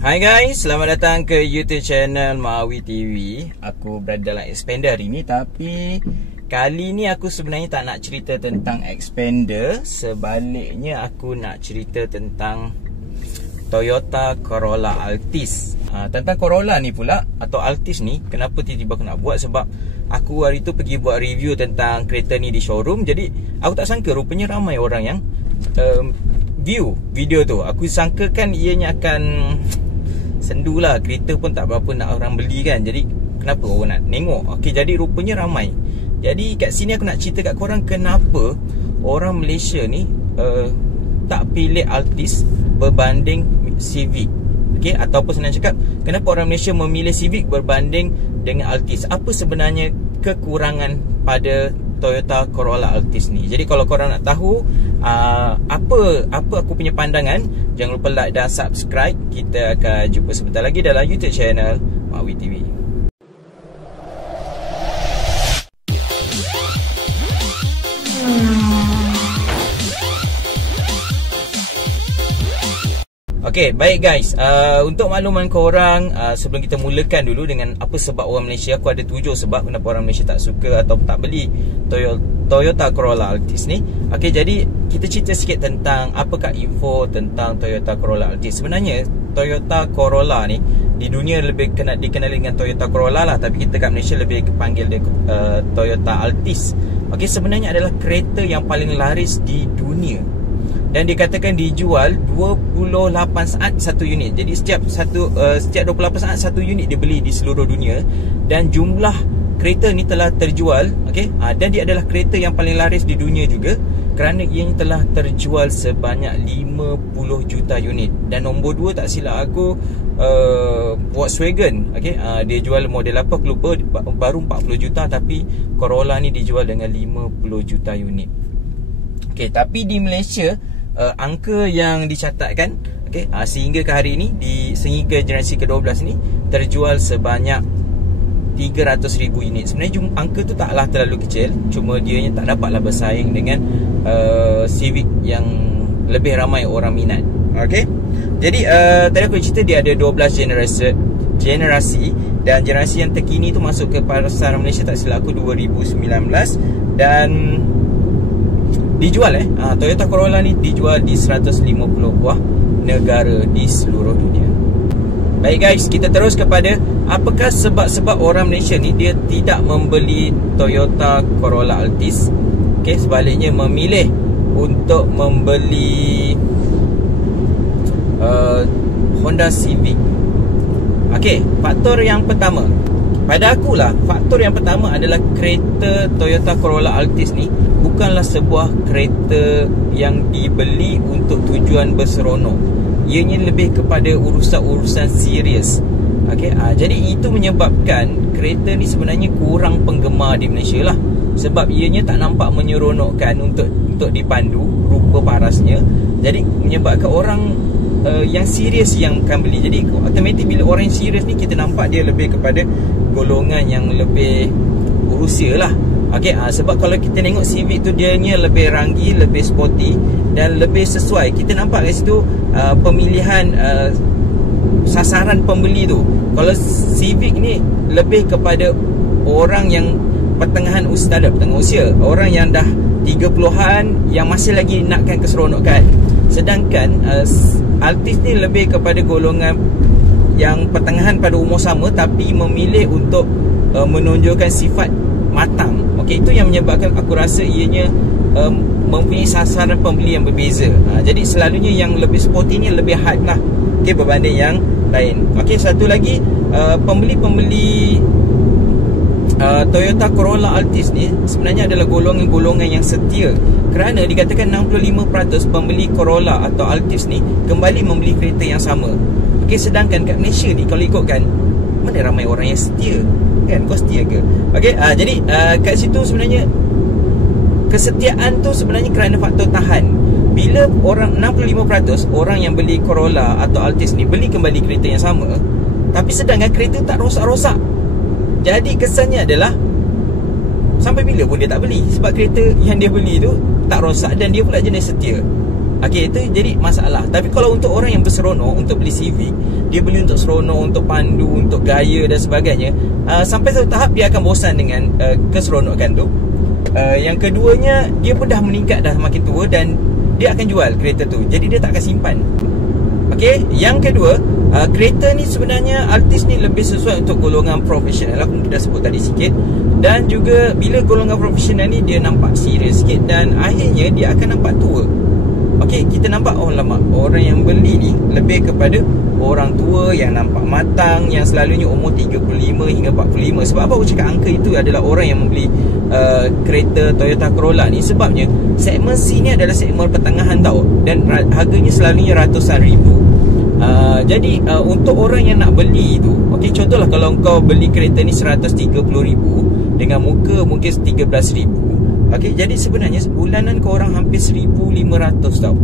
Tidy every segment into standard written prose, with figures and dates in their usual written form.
Hai guys, selamat datang ke YouTube channel Mawi TV. Aku berada dalam Xpander hari ni, tapi kali ni aku sebenarnya tak nak cerita tentang Xpander. Sebaliknya aku nak cerita tentang Toyota Corolla Altis. Tentang Corolla ni pula, atau Altis ni, kenapa tiba-tiba aku nak buat? Sebab aku hari tu pergi buat review tentang kereta ni di showroom. Jadi aku tak sangka rupanya ramai orang yang view video tu. Aku sangkakan ianya akan sendu lah, kereta pun tak berapa nak orang beli kan. Jadi kenapa orang nak tengok? Okey, jadi rupanya ramai. Jadi kat sini aku nak cerita kat korang kenapa orang Malaysia ni tak pilih Altis berbanding Civic. Okey, ataupun senang cakap, kenapa orang Malaysia memilih Civic berbanding dengan Altis? Apa sebenarnya kekurangan pada Toyota Corolla Altis ni? Jadi kalau korang nak tahu apa aku punya pandangan, jangan lupa like dan subscribe. Kita akan jumpa sebentar lagi dalam YouTube channel Mawi TV. Okey, baik guys, untuk makluman korang, sebelum kita mulakan dulu dengan apa sebab orang Malaysia, aku ada 7 sebab kenapa orang Malaysia tak suka atau tak beli Toyota Corolla Altis ni. Okey, jadi kita cerita sikit tentang apakah info tentang Toyota Corolla Altis. Sebenarnya Toyota Corolla ni di dunia lebih dikenali dengan Toyota Corolla lah, tapi kita kat Malaysia lebih panggil dia Toyota Altis. Okey, sebenarnya adalah kereta yang paling laris di dunia, dan dikatakan dijual 28 saat satu unit. Jadi setiap 28 saat satu unit dibeli di seluruh dunia. Dan jumlah kereta ni telah terjual, okey, dan dia adalah kereta yang paling laris di dunia juga, kerana ianya telah terjual sebanyak 50 juta unit. Dan nombor 2 tak silap aku Volkswagen, okey, dia jual model apa aku lupa, baru 40 juta, tapi Corolla ni dijual dengan 50 juta unit. Okey, tapi di Malaysia angka yang dicatatkan, okey, sehingga ke hari ni, sehingga generasi ke-12 ni terjual sebanyak 300,000 unit. Sebenarnya angka tu taklah terlalu kecil, cuma dia tak dapatlah bersaing dengan Civic yang lebih ramai orang minat. Okey, jadi tadi aku cerita dia ada 12 generasi, dan generasi yang terkini tu masuk ke pasaran Malaysia tak silap aku 2019, dan dijual Toyota Corolla ni dijual di 150 buah negara di seluruh dunia. Baik guys, kita terus kepada apakah sebab-sebab orang Malaysia ni dia tidak membeli Toyota Corolla Altis. Okey, sebaliknya memilih untuk membeli Honda Civic. Okey, faktor yang pertama, pada akulah, faktor yang pertama adalah kereta Toyota Corolla Altis ni bukanlah sebuah kereta yang dibeli untuk tujuan berseronok. Ianya lebih kepada urusan-urusan serius. Okey, jadi itu menyebabkan kereta ni sebenarnya kurang penggemar di Malaysia lah. Sebab ianya tak nampak menyeronokkan untuk dipandu, rupa parasnya. Jadi menyebabkan orang yang serius yang akan beli. Jadi automatik bila orang yang serius ni, kita nampak dia lebih kepada golongan yang lebih berusia lah. Okey, sebab kalau kita tengok Civic tu, dia lebih ranggi, lebih sporty dan lebih sesuai. Kita nampak kat situ pemilihan sasaran pembeli tu. Kalau Civic ni lebih kepada orang yang pertengahan usia, orang yang dah 30-an yang masih lagi nakkan keseronokan. Sedangkan Altis ni lebih kepada golongan yang pertengahan pada umur sama, tapi memilih untuk menonjolkan sifat matang. Okey, itu yang menyebabkan aku rasa ianya mempunyai sasaran pembeli yang berbeza. Jadi selalunya yang lebih sporty ni lebih hype lah, okey, berbanding yang lain. Okey, satu lagi, pembeli-pembeli Toyota Corolla Altis ni sebenarnya adalah golongan-golongan yang setia, kerana dikatakan 65% pembeli Corolla atau Altis ni kembali membeli kereta yang sama. Okey, sedangkan kat Malaysia ni kalau ikutkan, mana ramai orang yang setia kan? Kau setia ke? Okey, jadi kat situ sebenarnya kesetiaan tu sebenarnya kerana faktor tahan. Bila orang 65% orang yang beli Corolla atau Altis ni beli kembali kereta yang sama, tapi sedangkan kereta tak rosak-rosak. Jadi kesannya adalah sampai bila pun dia tak beli, sebab kereta yang dia beli tu tak rosak dan dia pula jenis setia. Okey, itu jadi masalah. Tapi kalau untuk orang yang berseronok untuk beli Civic, dia beli untuk seronok, untuk pandu, untuk gaya dan sebagainya, sampai satu tahap dia akan bosan dengan keseronokan tu. Yang keduanya, dia pun dah meningkat, dah makin tua, dan dia akan jual kereta tu. Jadi dia tak akan simpan. Okey, yang kedua, kereta ni sebenarnya Altis ni lebih sesuai untuk golongan profesional. Aku dah sebut tadi sikit. Dan juga bila golongan profesional ni, dia nampak serius sikit dan akhirnya dia akan nampak tua. Okey, kita nampak, oh lama, orang yang beli ni lebih kepada orang tua yang nampak matang, yang selalunya umur 35 hingga 45. Sebab apa aku cakap angka itu adalah orang yang membeli kereta Toyota Corolla ni? Sebabnya segmen C ni adalah segmen pertengahan tau, dan harganya selalunya ratusan ribu. Jadi untuk orang yang nak beli tu, okey, contohlah kalau kau beli kereta ni 130,000 dengan muka mungkin 13,000. Okey, jadi sebenarnya bulanan kau orang hampir 1,500 tau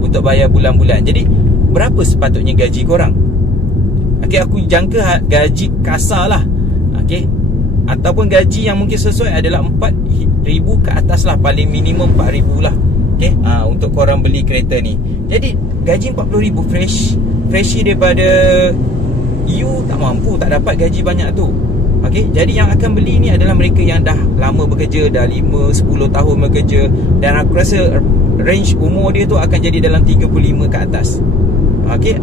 untuk bayar bulan-bulan. Jadi berapa sepatutnya gaji korang? Okey, aku jangka gaji kasar lah. Okey, ataupun gaji yang mungkin sesuai adalah 4,000 ke atas lah, paling minimum 4,000 lah. Okey, untuk korang beli kereta ni. Jadi gaji 40,000 freshie daripada you tak mampu, tak dapat gaji banyak tu. Okey, jadi yang akan beli ni adalah mereka yang dah lama bekerja, dah 5-10 tahun bekerja, dan aku rasa range umur dia tu akan jadi dalam 35 ke atas. Okey,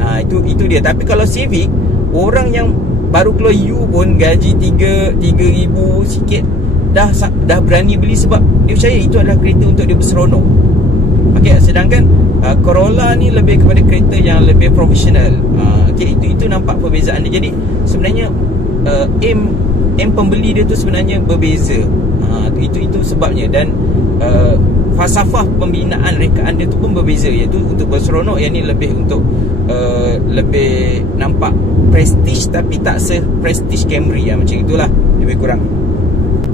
itu dia. Tapi kalau Civic, orang yang baru keluar you pun gaji 3,000 sikit dah berani beli, sebab dia percaya itu adalah kereta untuk dia berseronok. Okey, sedangkan Corolla ni lebih kepada kereta yang lebih profesional. Okey, itu nampak perbezaan dia. Jadi sebenarnya aim pembeli dia tu sebenarnya berbeza. Itu sebabnya. Dan falsafah pembinaan rekaan dia tu pun berbeza, iaitu untuk berseronok. Yang ni lebih untuk lebih nampak prestige, tapi tak se-prestige Camry macam itulah, lebih kurang.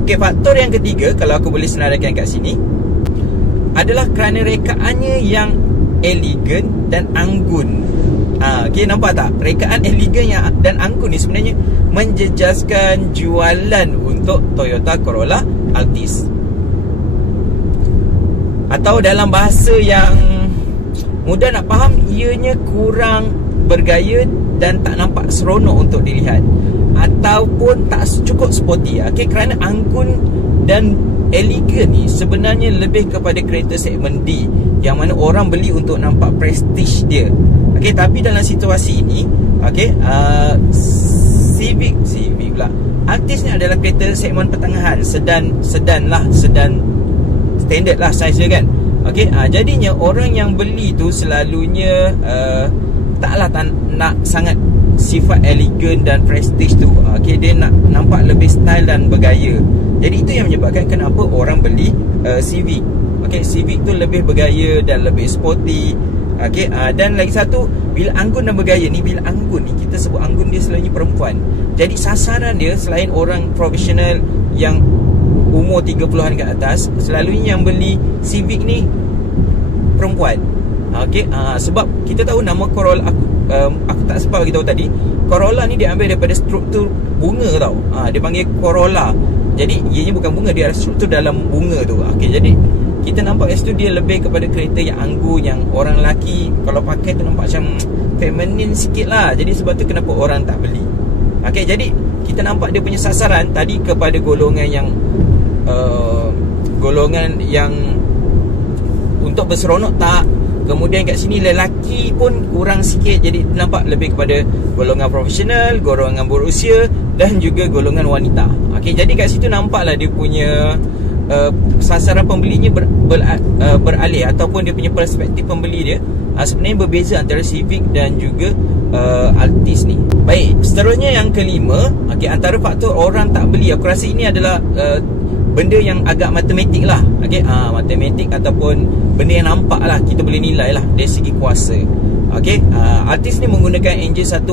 Okey, faktor yang ketiga, kalau aku boleh senaraikan kat sini, adalah kerana rekaannya yang elegan dan anggun. Okey, nampak tak? Rekaan elegan dan anggun ni sebenarnya menjejaskan jualan untuk Toyota Corolla Altis. Atau dalam bahasa yang mudah nak faham, ianya kurang bergaya dan tak nampak seronok untuk dilihat, ataupun tak cukup sporty. Okey, kerana anggun dan elegan ni sebenarnya lebih kepada kereta segmen D, yang mana orang beli untuk nampak prestige dia. Okey, tapi dalam situasi ini, okey, Civic pula, Altis ni adalah kereta segmen pertengahan, sedan standard lah saiz dia kan. Okey, jadinya orang yang beli tu selalunya taklah nak sangat sifat elegan dan prestige tu. Okey, dia nak nampak lebih style dan bergaya. Jadi itu yang menyebabkan kenapa orang beli Civic. Okey, Civic tu lebih bergaya dan lebih sporty. Okey, dan lagi satu, bila anggun dan bergaya ni, bila anggun ni, kita sebut anggun, dia selalunya perempuan. Jadi sasaran dia selain orang profesional yang umur 30-an ke atas, selalunya yang beli Civic ni perempuan. Okey, sebab kita tahu nama Corolla, aku tak sempat bagi tahu tadi, Corolla ni dia ambil daripada struktur bunga tau. Dia panggil Corolla. Jadi ianya bukan bunga, dia ada struktur dalam bunga tu. Okey, jadi kita nampak kat situ dia lebih kepada kereta yang anggun, yang orang lelaki kalau pakai tu nampak macam feminin sikit lah. Jadi sebab tu kenapa orang tak beli. Okey, jadi kita nampak dia punya sasaran tadi kepada golongan yang untuk berseronok tak. Kemudian kat sini lelaki pun kurang sikit. Jadi nampak lebih kepada golongan profesional, golongan berusia, dan juga golongan wanita. Okey, jadi kat situ nampaklah dia punya sasaran pembelinya beralih, ataupun dia punya perspektif pembeli dia sebenarnya berbeza antara Civic dan juga Altis ni. Baik, seterusnya yang kelima, okey, antara faktor orang tak beli, aku rasa ini adalah benda yang agak matematik lah. Okey, matematik ataupun benda yang nampak lah, kita boleh nilai lah dari segi kuasa. Okey, Altis ni menggunakan enjin 1.8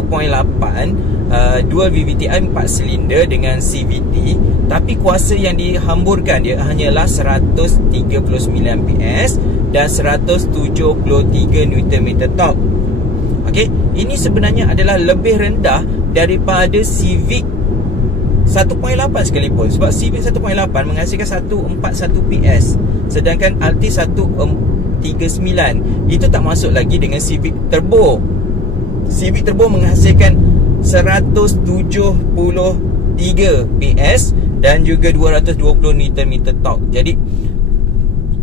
dual VVTi 4 silinder dengan CVT, tapi kuasa yang dihamburkan dia hanyalah 139 PS dan 173 Nm torque. Okey, ini sebenarnya adalah lebih rendah daripada Civic 1.8 sekalipun. Sebab Civic 1.8 menghasilkan 141 PS, sedangkan Altis 1.4 139. Itu tak masuk lagi dengan Civic Turbo. Civic Turbo menghasilkan 173 PS dan juga 220 Nm torque. Jadi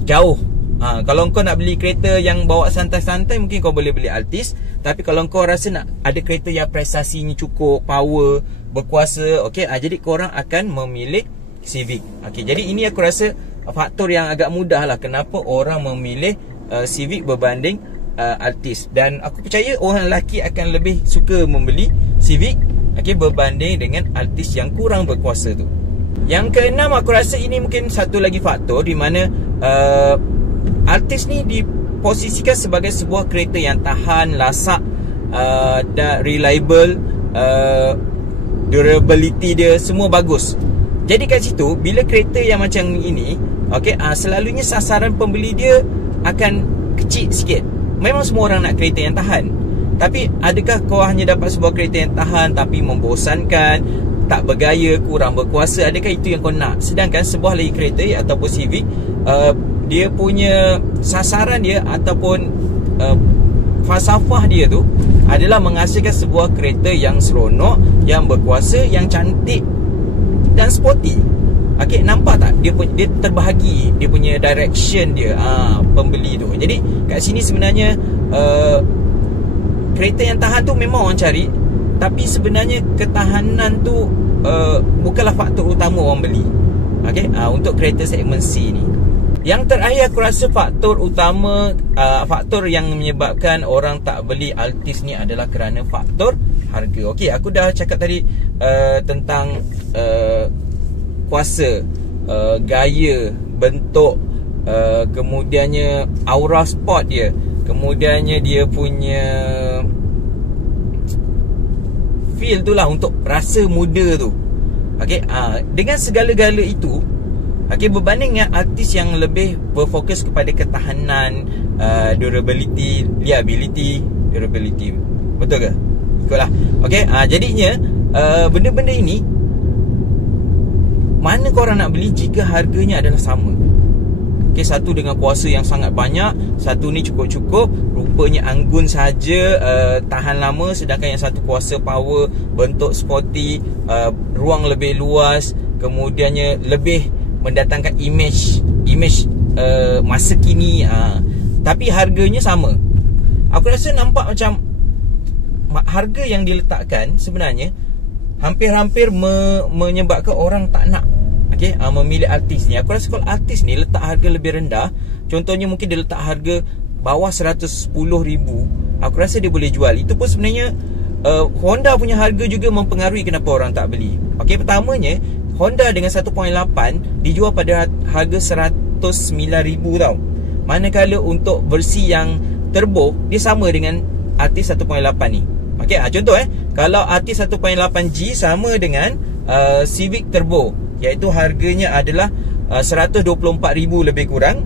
jauh. Kalau kau nak beli kereta yang bawa santai-santai, mungkin kau boleh beli Altis. Tapi kalau kau rasa nak ada kereta yang prestasinya cukup, power, berkuasa, jadi korang akan memilih Civic. Jadi ini aku rasa faktor yang agak mudah lah kenapa orang memilih Civic berbanding Altis. Dan aku percaya orang lelaki akan lebih suka membeli Civic berbanding dengan Altis yang kurang berkuasa tu. Yang keenam, aku rasa ini mungkin satu lagi faktor di mana Altis ni diposisikan sebagai sebuah kereta yang tahan, lasak, dan reliable, durability dia semua bagus. Jadi kat situ, bila kereta yang macam ini, selalunya sasaran pembeli dia akan kecil sikit. Memang semua orang nak kereta yang tahan. Tapi adakah kau hanya dapat sebuah kereta yang tahan tapi membosankan, tak bergaya, kurang berkuasa? Adakah itu yang kau nak? Sedangkan sebuah lagi kereta ataupun Civic, dia punya sasaran dia ataupun falsafah dia tu adalah menghasilkan sebuah kereta yang seronok, yang berkuasa, yang cantik dan sporty. Nampak tak? Dia terbahagi, dia punya direction dia, pembeli tu. Jadi kat sini sebenarnya kereta yang tahan tu memang orang cari, tapi sebenarnya ketahanan tu bukanlah faktor utama orang beli. Untuk kereta segmen C ni. Yang terakhir, aku rasa faktor utama, faktor yang menyebabkan orang tak beli Altis ni adalah kerana faktor harga. Aku dah cakap tadi tentang kuasa, gaya, bentuk, kemudiannya aura sport dia, kemudiannya dia punya feel tu lah, untuk rasa muda tu. Dengan segala-gala itu, berbanding dengan Altis yang lebih berfokus kepada ketahanan, durability, liability, durability. Betul ke? Ikutlah. Jadinya benda-benda ini, mana korang nak beli jika harganya adalah sama? Satu dengan kuasa yang sangat banyak, satu ni cukup-cukup, rupanya anggun saja, tahan lama. Sedangkan yang satu kuasa, power, bentuk sporty, ruang lebih luas, kemudiannya lebih mendatangkan image masa kini, tapi harganya sama. Aku rasa nampak macam harga yang diletakkan sebenarnya hampir-hampir menyebabkan orang tak nak memilih Altis ni. Aku rasa kalau Altis ni letak harga lebih rendah, contohnya mungkin dia letak harga bawah 110,000, aku rasa dia boleh jual. Itu pun sebenarnya Honda punya harga juga mempengaruhi kenapa orang tak beli. Pertamanya Honda dengan 1.8 dijual pada harga 109,000 tau. Manakala untuk versi yang turbo, dia sama dengan Altis 1.8 ni. Contoh kalau Altis 1.8G sama dengan Civic Turbo, iaitu harganya adalah 124,000 lebih kurang,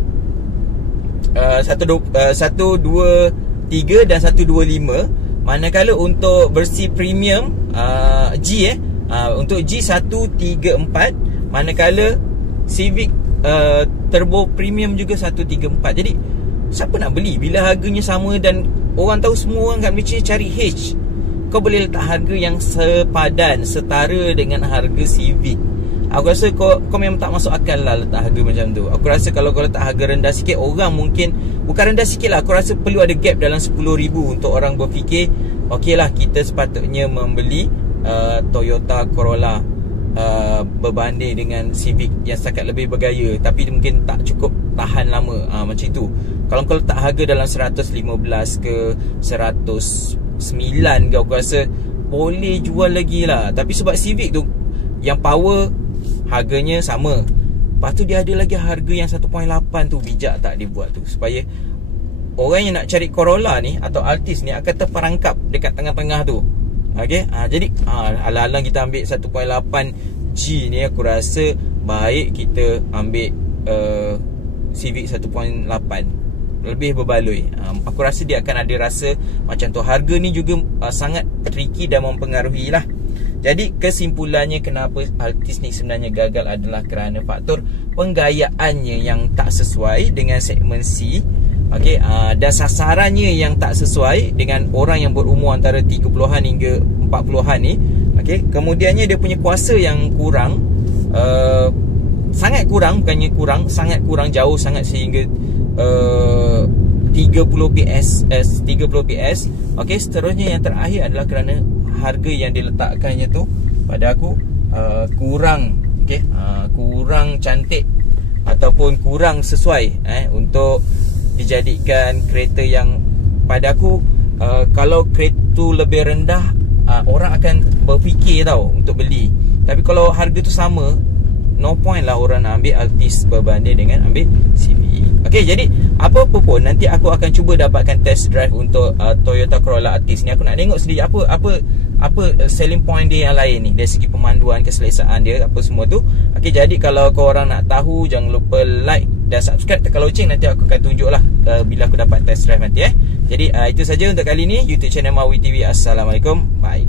123 dan 125. Manakala untuk versi premium G untuk G 134, manakala Civic Turbo Premium juga 134. Jadi siapa nak beli bila harganya sama dan orang tahu semua orang kat Malaysia cari H? Kau boleh letak harga yang sepadan, setara dengan harga Civic. Aku rasa kau memang tak masuk akal lah letak harga macam tu. Aku rasa kalau kau letak harga rendah sikit, orang mungkin, bukan rendah sikit lah, aku rasa perlu ada gap dalam 10,000 untuk orang berfikir, lah kita sepatutnya membeli Toyota Corolla berbanding dengan Civic yang setakat lebih bergaya tapi mungkin tak cukup tahan lama, macam itu. Kalau kau letak harga dalam 115 ke 109 ke, aku rasa boleh jual lagi lah. Tapi sebab Civic tu yang power, harganya sama, lepas tu dia ada lagi harga yang 1.8 tu. Bijak tak dia buat tu, supaya orang yang nak cari Corolla ni atau Altis ni akan terperangkap dekat tengah-tengah tu. Jadi alang-alang kita ambil 1.8G ni, aku rasa baik kita ambil Civic 1.8, lebih berbaloi. Aku rasa dia akan ada rasa macam tu. Harga ni juga sangat tricky dan mempengaruhi lah. Jadi kesimpulannya, kenapa Altis ni sebenarnya gagal adalah kerana faktor penggayaannya yang tak sesuai dengan segmen C. Okey, dan sasarannya yang tak sesuai dengan orang yang berumur antara 30-an hingga 40-an ni. Okey, kemudiannya dia punya kuasa yang kurang, sangat kurang, bukannya kurang, sangat kurang, jauh sangat sehingga 30 PS. Okey, seterusnya yang terakhir adalah kerana harga yang diletakkannya tu pada aku kurang, okey, kurang cantik ataupun kurang sesuai untuk dijadikan kereta yang pada aku kalau kereta tu lebih rendah, orang akan berfikir tau untuk beli. Tapi kalau harga tu sama, no point lah orang nak ambil Altis berbanding dengan ambil CVE. Okey, jadi apa-apa pun nanti aku akan cuba dapatkan test drive untuk Toyota Corolla Altis ni. Aku nak tengok sedikit apa selling point dia yang lain ni, dari segi pemanduan, keselesaan dia, apa semua tu. Okey, jadi kalau korang nak tahu, jangan lupa like dan subscribe, tekan loceng, nanti aku akan tunjuk lah bila aku dapat test drive nanti. Jadi itu saja untuk kali ni YouTube channel Mawi TV. Assalamualaikum, bye.